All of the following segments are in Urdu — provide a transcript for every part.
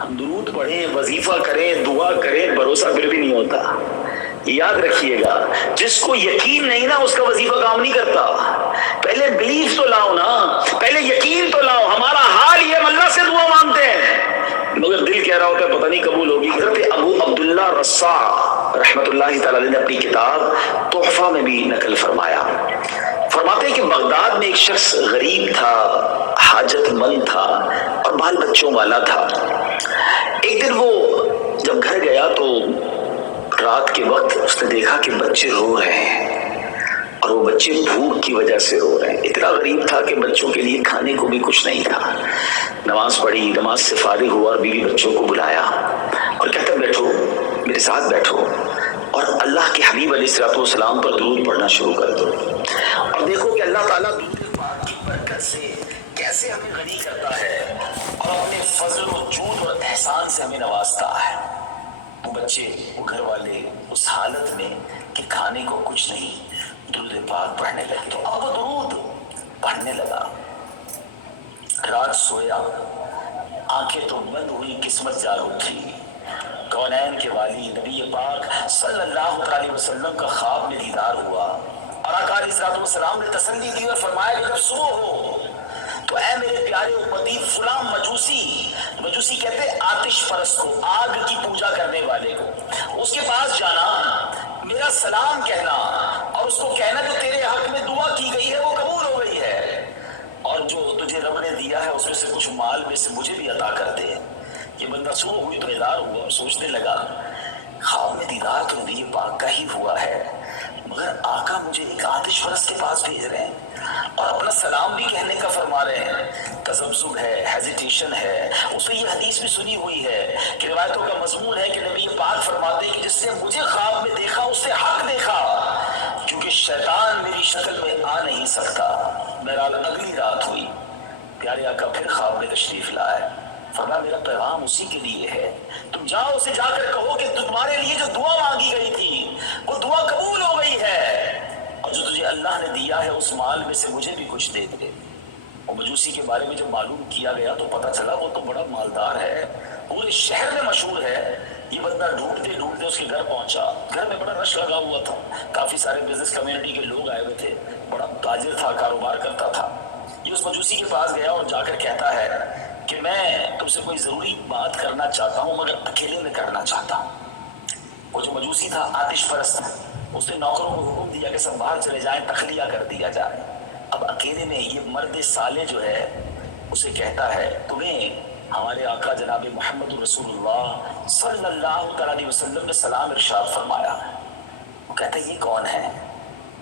ہم درود پڑھیں، وظیفہ کریں، دعا کریں، بھروسہ پھر بھی نہیں ہوتا. یاد رکھیے گا، جس کو یقین نہیں نا اس کا وظیفہ کام نہیں کرتا. پہلے بلیف تو لاؤ نا، پہلے یقین تو لاؤ. ہمارا حال یہ، ہم اللہ سے دعا مانگتے ہیں مگر دل کہہ رہا ہوتا ہے پتہ نہیں کبول ہوگی. حضرت ابو عبداللہ رسا رحمت اللہ تعالی نے اپنی کتاب تحفہ میں بھی نقل فرمایا. فرماتے ہیں کہ بغداد میں ایک شخص غریب تھا، حاجت مند تھا اور بال بچوں والا تھا. ایک دن وہ جب گھر گیا تو رات کے وقت اس نے دیکھا کہ بچے رو رہے ہیں اور وہ بچے بھوک کی وجہ سے رو رہے ہیں. اتنا غریب تھا کہ بچوں کے لیے کھانے کو بھی کچھ نہیں تھا. نماز پڑھی، نماز سے فارغ ہوا اور بیوی بچوں کو بلایا اور کہتا بیٹھو میرے ساتھ بیٹھو اور اللہ کے حبیب علیہ الصلوۃ والسلام پر درود پڑھنا شروع کر دو اور دیکھو کہ اللہ تعالیٰ درود پاک کی برکت سے کیسے ہمیں غنی کرتا ہے اور اپنے فضل و جود اور احسان سے ہمیں نوازتا ہے. وہ بچے، وہ گھر والے اس حالت میں کہ کھانے کو کچھ نہیں درود پاک پڑھنے لگے. تو اب وہ درود پڑھنے لگا. رات سویا، آنکھیں تو بند ہوئی، قسمت جاگ اٹھی. کونین کے والی نبی پاک صلی اللہ علیہ وسلم کا خواب میں دیدار ہوا اور آقا علیہ الصلوۃ والسلام نے تسلی دی اور فرمایا کہ جب صبح ہو تو اے میرے پیارے امتی فلاں مجوسی کہتے ہیں آتش پرست کو، آگ کی پوجا کرنے والے کو، اس کے پاس جانا، میرا سلام کہنا اور اس کو کہنا جو تیرے حق میں دعا کی گئی ہے وہ قبول ہو گئی ہے اور جو تجھے رب نے دیا ہے اس میں سے کچھ مال میں سے مجھے بھی عطا کر دے. یہ بندہ صبح ہوئی تو بیدار ہوا اور سوچنے لگا خواب میں دیدار تو نبی پاک کا ہی ہوا ہے مگر آقا مجھے ایک آتش پرست کے پاس بھیج رہے ہیں اور اپنا سلام بھی کہنے کا فرما رہے ہیں. تذبذب ہے، ہیزیٹیشن ہے. اس میں یہ حدیث بھی سنی ہوئی ہے کہ روایتوں کا مضمون ہے کہ نبی پاک فرماتے ہیں کہ جس نے مجھے خواب میں دیکھا اس سے حق دیکھا کیونکہ شیطان میری شکل میں آ نہیں سکتا. بہرحال اگلی رات ہوئی، پیارے آقا پھر خواب میں تشریف لائے. فرمایا میرا پیغام اسی کے لیے ہے، تم جاؤ اسے جا کر کہو کہ تمہارے لیے جو دعا مانگی گئی تھی وہ دعا قبول ہو گئی ہے اور جو تجھے اللہ نے دیا ہے اس مال میں سے مجھے بھی کچھ دے دے. وہ مجوسی کے بارے میں جب معلوم کیا گیا تو پتہ چلا وہ تو بڑا مالدار ہے، پورے شہر میں مشہور ہے. یہ بندہ ڈھونڈتے ڈھونڈتے اس کے گھر پہنچا. گھر میں بڑا رش لگا ہوا تھا، کافی سارے بزنس کمیونٹی کے لوگ آئے ہوئے تھے. بڑا تاجر تھا، کاروبار کرتا تھا. یہ اس مجوسی کے پاس گیا اور جا کر کہتا ہے کہ میں تم سے کوئی ضروری بات کرنا چاہتا ہوں مگر اکیلے میں کرنا چاہتا ہوں. وہ جو مجوسی تھا آتش پرست، اس نے نوکروں کو حکم دیا کہ سب باہر چلے جائیں، تخلیہ کر دیا جائے. اب اکیلے میں یہ مرد صالح جو ہے اسے کہتا ہے تمہیں ہمارے آقا جناب محمد رسول اللہ صلی اللہ علیہ وسلم نے سلام ارشاد فرمایا. وہ کہتا ہے یہ کون ہے؟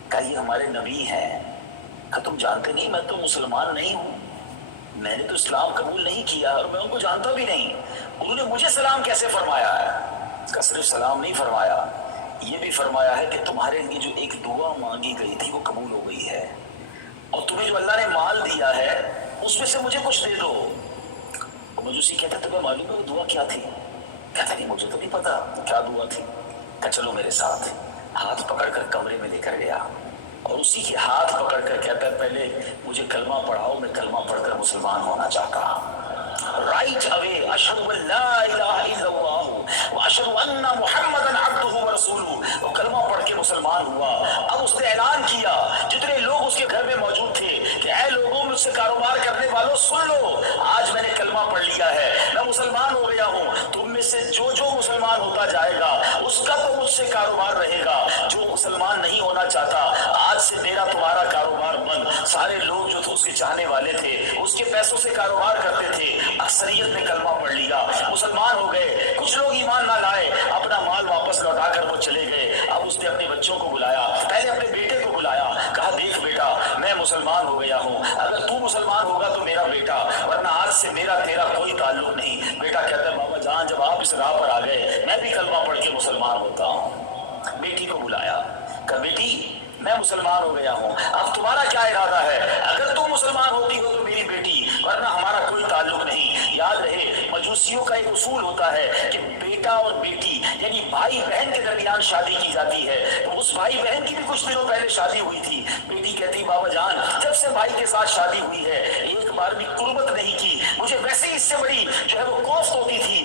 کہا یہ ہمارے نبی ہیں. کہا تم جانتے نہیں میں تو مسلمان نہیں ہوں، میں نے تو اسلام قبول نہیں کیا اور میں ان کو جانتا بھی نہیں، انہوں نے مجھے سلام کیسے فرمایا ہے؟ اس کا صرف سلام نہیں فرمایا، یہ بھی فرمایا ہے کہ تمہارے لیے جو ایک دعا مانگی گئی تھی وہ قبول ہو گئی ہے اور تمہیں جو اللہ نے مال دیا ہے اس میں سے مجھے کچھ دے دو. مجوسی کہتا تمہیں معلوم ہے وہ دعا کیا تھی؟ کہتا نہیں مجھے تو نہیں پتا کیا دعا تھی. کہا چلو میرے ساتھ. ہاتھ پکڑ کر کمرے میں لے کر گیا اور اسی کے ہاتھ پکڑ کر کہتا ہے پہلے مجھے کلمہ پڑھاؤ، میں کلمہ پڑھ کر مسلمان ہونا چاہتا ہوں. رائٹ اوے اشہد ان لا الہ الا اللہ واشہد ان محمدا عبدہ ورسولہ. وہ کلمہ پڑھ کے مسلمان ہوا. اب اس نے اعلان کیا جتنے لوگ اس کے گھر میں موجود تھے کہ اے لوگوں مجھ سے کاروبار کرنے والوں سن لو، آج میں نے کلمہ پڑھ لیا ہے، میں مسلمان ہو گیا ہوں. تم میں سے جو مسلمان ہوتا جائے گا اس کا تو مجھ سے کاروبار رہے گا، جو مسلمان نہیں ہونا چاہتا آج سے میرا تمہارا کاروبار بند. سارے لوگ جو تھے اس کے چاہنے والے تھے، اس کے پیسوں سے کاروبار کرتے تھے. اکثریت نے کلمہ پڑھ لیا، مسلمان ہو گئے. کچھ لوگ ایمان نہ لائے، اپنا مال واپس لوٹا کر وہ چلے گئے. اب اس نے اپنے بچوں کو بلایا، پہلے اپنے بیٹے کو بلایا، کہا دیکھ بیٹا میں مسلمان ہو گیا ہوں، اگر تو مسلمان ہوگا تو میرا بیٹا، ورنہ آج سے میرا تیرا کوئی تعلق نہیں. بیٹا کہتا ہے بابا جان جب آپ اس راہ پر آ گئے میں بھی کلمہ پڑھ کے مسلمان ہوتا ہوں. بیٹی کو بلایا، کہا بیٹی میں مسلمان ہو گیا ہوں، اب تمہارا کیا ارادہ ہے؟ اگر تم مسلمان ہوتی ہو تو میری بیٹی، ورنہ ہمارا کوئی تعلق نہیں. یاد رہے مجوسیوں کا ایک اصول ہوتا ہے کہ بیٹا اور بیٹی یعنی بھائی بہن کے درمیان شادی کی جاتی ہے. تو اس بھائی بہن کی بھی کچھ دنوں پہلے شادی ہوئی تھی. بیٹی کہتی بابا جان جب سے بھائی کے ساتھ شادی ہوئی ہے ایک بار بھی قربت نہیں کی، مجھے ویسے ہی اس سے بڑی جو ہے وہ کوفت ہوتی تھی